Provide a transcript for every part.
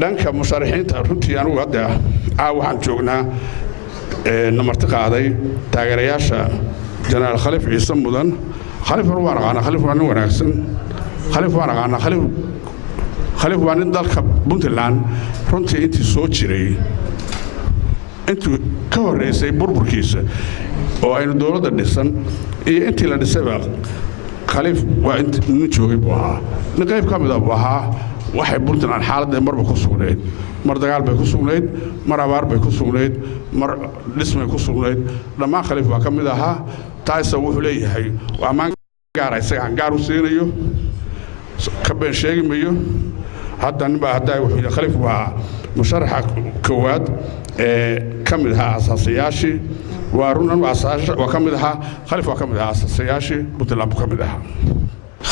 dhanka musharaxiinta runtii anigu hadda waxaan joognaa namarti qaaday taageerayaasha Jenaraal Khaliif Ciise Mudan Khaliif waan aqaanaa Khaliif waa nin wanaagsan Khaliif waan aqaanaa Khaliif waa nin dalka Puntland runtii intii soo jiray intuu ka horeysay burburkiisa oo aynu dawladda dhisan iyo intii la dhisayba Khaliif waa nin joogay buu ahaa nin qayb ka mid ah buu ahaa waxay Puntland xaaladda marba ku sugnayd mar dagaal bay ku sugnayd mar abaar bay ku sugnayd mar dhismay ku sugnayd dhammaan Khaliif waa ka mid ahaa taaysa wuxuu leeyahay waa maan gaar isaga gaar u siinayo ka been sheegi mayo hadda ninba hadda wuxuu Khaliif waa musharaxa koowaad ka mid ahaa asaasayaashii waa runan waa ka mid ahaa Khaliif waa ka mid ahaa asaasayaashii Puntland ka mid ahaa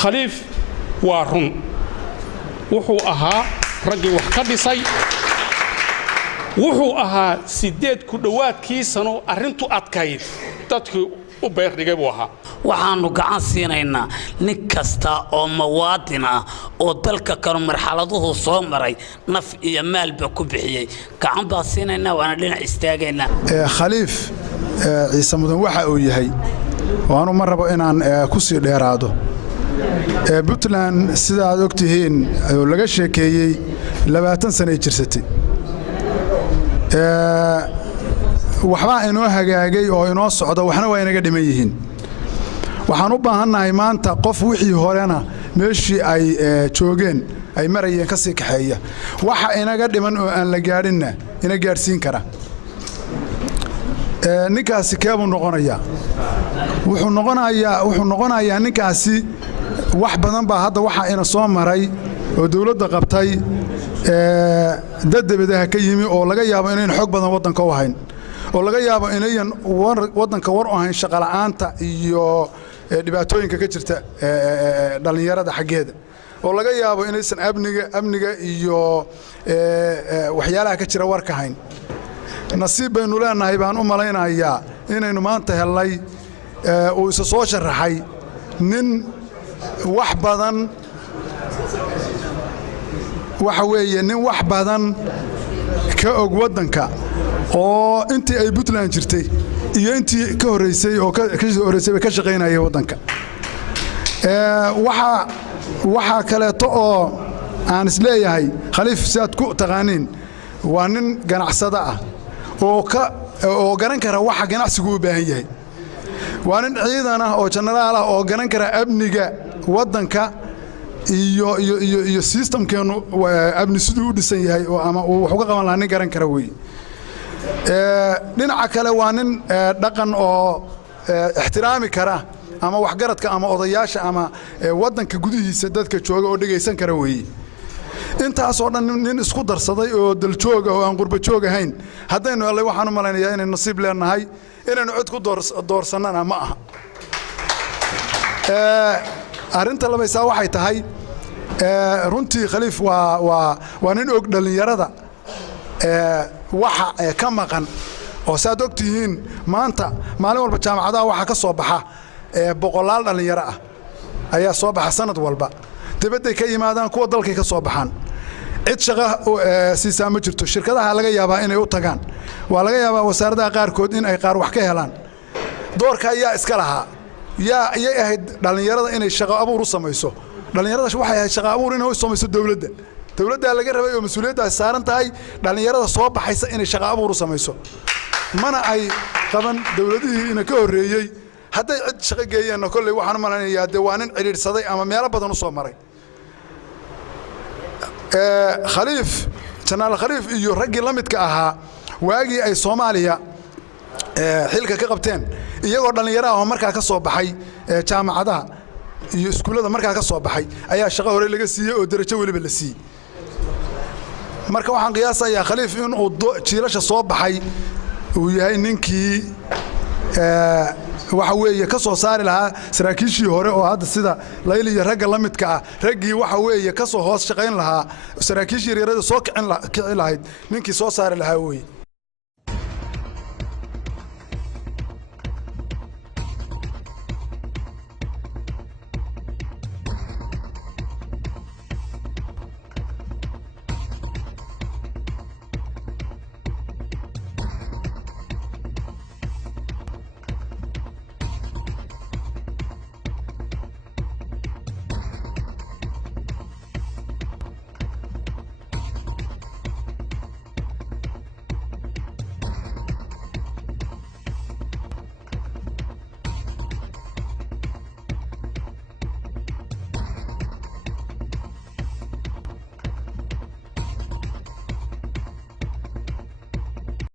Khaliif waa run wuxuu ahaa ragii wax ka dhisay wuxuu ahaa 8 ku dhawaadkii sano arintu adkayd dadkii u beerdhigay buu ahaa waxaanu gacan siinaynaa nin kasta oo muwaadin ah oo dalka kale marxaladuhu soo maray naf iyo maalba ku bixiyay gacan baa siinaynaa waana dhinac istaagaynaa Khaliif Ciise Mudan waxa uu yahay waanu ma rabo inaan ku sii dheeraado Puntland sida aad ogtihiin oo laga sheekeeyay 20 sano jirsatay waxba inoo hagaagay oo inoo socdo waxna waa inaga dhiman yihiin waxaan u baahannahay maanta qof wixii horena meeshii ay joogeen ay marayeen ka sii kaxeeya waxa inaga dhiman oo aan la gaadhinna ina gaarsiin kara ninkaasi keebuu noqonayaa wuxuu noqonayaa ninkaasi wax badan baa hadda waxa ina soo maray oo dawladda qabtay dad dibadaha ka yimi oo laga yaabo inay xog badan wadanka u hayn oo laga yaabo inayan wadanka war u hayn shaqo la'aanta iyo dhibaatooyinka ka jirta dhalinyarada xageeda oo laga yaabo inaysan amniga iyo waxyaalaha ka jira warka hayn nasiib baynu leenahay baan u malaynayaa inaynu maanta helnay oo isa soo sharaxay nin wax badan waxa weeye nin wax badan ka og wadanka oo intii ay Puntland jirtay iyo intii ka horeysay oo ka horeysay ka shaqeynayay wadanka waxa kale oo aan isleeyahay Khaliif saad ku taqaaniin waa nin ganacsada ah oo garan kara waxa ganacsigu u baahan yahay waa nin ciidan ah oo jenaraal ah oo garan kara amniga wadanka iyo systemkeenu amni siduu u dhisan yahay oo ama uu wax uga qaban lahaa nin garan kara weey dhinaca kale waa nin dhaqan oo ixtiraami kara ama waxgaradka ama odayaasha ama wadanka gudihiisa dadka jooga oo dhageysan kara weey intaas oo dhan nin isku darsaday oo dal jooga oo aan qurba joog ahayn hadaynu helay waxaan u malaynayaa inay nasiib leenahay inaynu cid ku doorsanana ma aha arinta labaysaa waxay tahay runtii Khaliif waa nin og dhalinyarada waxa ka maqan oo saad ogtihiin maanta maalin walba jaamacadaha waxa ka soo baxa boqolaal dhalinyaro ah ayaa soo baxa sanad walba dibadda ka yimaadaan kuwa dalka ka soo baxaan cid shaqo siisaa ma jirto shirkadaha laga yaabaa inay u tagaan waa laga yaabaa wasaaradaha qaarkood in ay qaar wax ka helaan doorka ayaa iska lahaa ayay ahayd dhalinyarada inay shaqo abuur u samayso dhalinyarada waxay ahayd shaqo abuur inay u samayso dawladda laga rabay oo mas'uuliyadda saaran tahay dhalinyarada soo baxaysa inay shaqo abuur u samayso mana ay qaban dawladihii ina ka horeeyay hadday cid shaqo geeyeen kolley waxaan u maleynayaa de waa nin ciriirsaday ama meelo badan u soo maray Khaliif Jenaraal Khaliif iyo raggii la midka ahaa waagii ay Soomaaliya xilka ka qabteen iyagoo dhalinyaro ah oo markaa ka soo baxay jaamacadaha iyo iskuulada markaa ka soo baxay ayaa shaqo hore laga siiyay oo darajo waliba la siiyay marka waxaan qiyaasayaa Khaliif in uu jiilasha soo baxay uu yahay ninkii waxa weeye ka soo saari lahaa saraakiishii hore oo hadda sida Layli iyo ragga la midka ah raggii waxa weeye ka soo hoos shaqeyn lahaa saraakiishii yaryarada soo kicin lahayd ninkii soo saari lahaa weeye